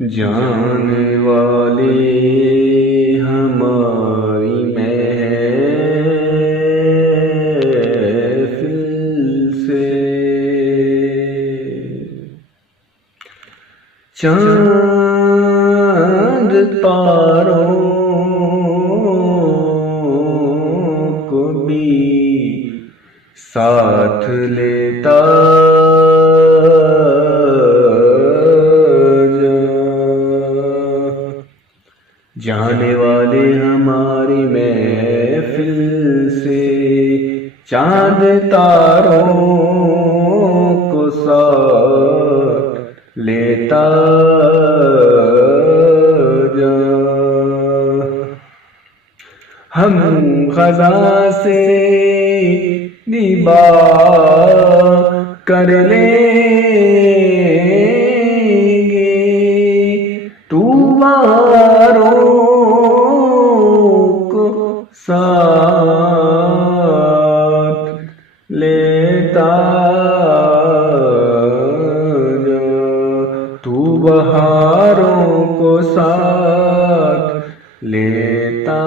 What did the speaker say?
جانے والے ہماری محفل سے چاند تاروں کو بھی ساتھ لیتا جانے والے ہماری محفل سے چاند تاروں کو ساتھ لیتا جا ہم خزاں سے نباہ کر لیں گے تو ساتھ لیتا جا تو بہاروں کو ساتھ لیتا